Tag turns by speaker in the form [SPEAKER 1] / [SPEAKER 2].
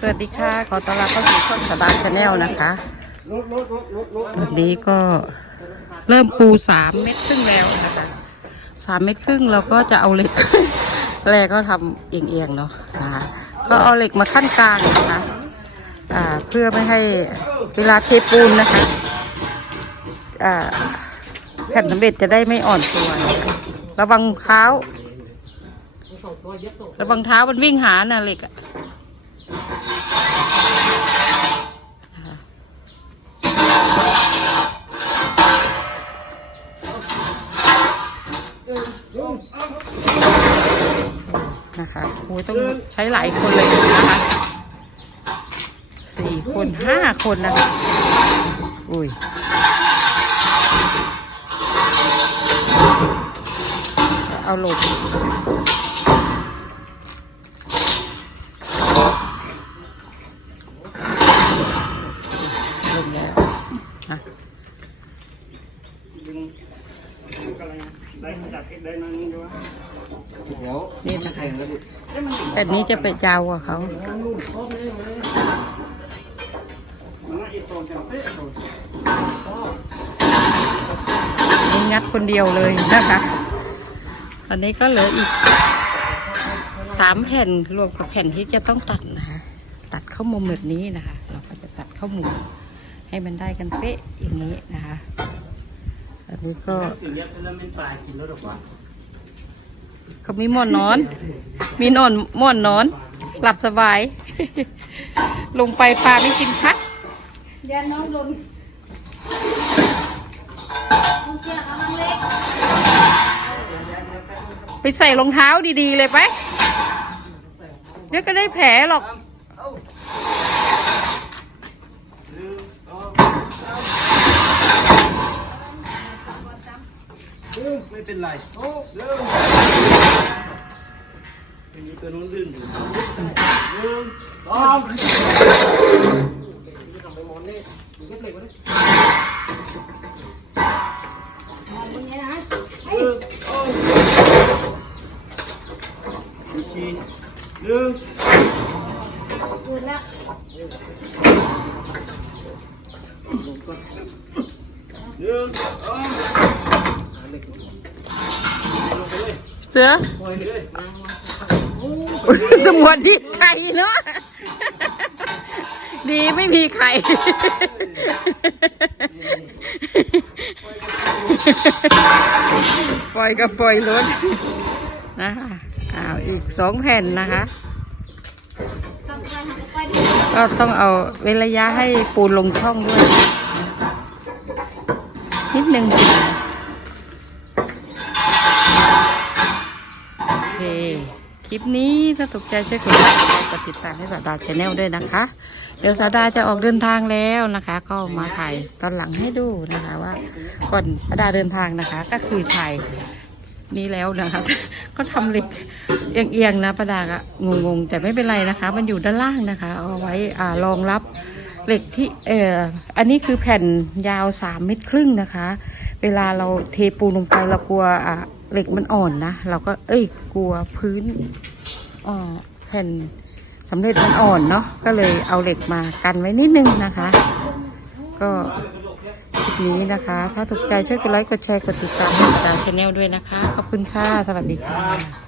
[SPEAKER 1] สวัสดีค่ะ ขอต้อนรับเข้าสู่ช่องสตาร์ชาแนลนะคะ วันนี้ก็เริ่มปูสามเม็ดครึ่งแล้วนะคะสามเม็ดครึ่งเราก็จะเอาเหล็ก แรกก็ทำเอียงๆเนาะนะคะก็เอาเหล็กมาขั้นกลางนะคะอ่าเพื่อไม่ให้เวลาเทปูนนะคะอ่าแผ่นสำเร็จจะได้ไม่อ่อนตัวนะคะระวังเท้า ระวังเท้ามันวิ่งหาน่ะเหล็กอะ นะคะโอ้ยต้องใช้หลายคนเลยนะคะสี่คนห้าคนนะคะอุ้ยเอาหลบลงแล้วอะ
[SPEAKER 2] ได้มาจากได้มานี่ด้วย
[SPEAKER 3] เดี๋ยว
[SPEAKER 1] นี่นะคะ
[SPEAKER 3] แข่งแล้วดิ
[SPEAKER 1] แบบนี้จะไปยาวกว่าเขา
[SPEAKER 2] มันน่าอีโตนจังเป๊ะโตน
[SPEAKER 1] นี่งัดคนเดียวเลยนะคะ ตอนนี้ก็เหลืออีกสามแผ่นรวมกับแผ่นที่จะต้องตัดนะคะ ตัดเข้ามุมแบบนี้นะคะ เราก็จะตัดเข้ามุมให้มันได้กันเป๊ะอย่างนี้นะคะอั นนี้ก็
[SPEAKER 2] ตื่นเย็บแล้วเป็นปลากินแล้วหรอวะ
[SPEAKER 1] เขามีหมอนนอน มีนอนหมอนนอน หลับสบาย ลงไปปลาไม่กินพัก
[SPEAKER 4] ยวน้องลง
[SPEAKER 1] ไปใส่รองเท้าดีๆเลยไป เดี๋ยวก็ได้แผลหรอก
[SPEAKER 3] ไม่เป็นไรโอ้เริ่ม
[SPEAKER 2] มีตัวนู้นลื่นอยู่
[SPEAKER 3] สอง
[SPEAKER 4] มองบนนี้นะ
[SPEAKER 2] อีกทีหนึ่ง
[SPEAKER 4] ดูดแล้ว
[SPEAKER 2] หนึ่งสอง
[SPEAKER 1] เสือสมวนที่ไข่เนาะดีไม่มีไข่ปล่อยกับปล่อยรถนะคะอ้าวอีกสองแผ่นนะคะ ก็ต้องเอาเว้นระยะให้ปูนลงช่องด้วย นิดนึง ลิปนี้ถ้าถูกใจช่วยกดไลค์กดติดตามให้สาดาชาแนลด้วยนะคะ เดี๋ยวสาดาจะออกเดินทางแล้วนะคะ ก็มาถ่ายตอนหลังให้ดูนะคะว่าก่อนสาดาเดินทางนะคะ ก็คือถ่ายนี้แล้วนะคะก็ทำเหล็กเอียงๆนะประดาก็งงๆ แต่ไม่เป็นไรนะคะ มันอยู่ด้านล่างนะคะ เอาไว้อ่ารองรับเหล็กที่เอออันนี้คือแผ่นยาวสามเมตรครึ่งนะคะ เวลาเราเทปูนลงไปเรากลัวอ่า เหล็กมันอ่อนนะ เราก็เอ้ยกลัวพื้นแผ่นสำเร็จมันอ่อนเนาะก็เลยเอาเหล็กมากันไว้นิดนึงนะคะ ก็คลิปนี้นะคะ ถ้าถูกใจช่วยกดไลค์กดแชร์กดติดตามให้ดามช anel ด้วยนะคะ ขอบคุณค่ะ สวัสดีค่ะ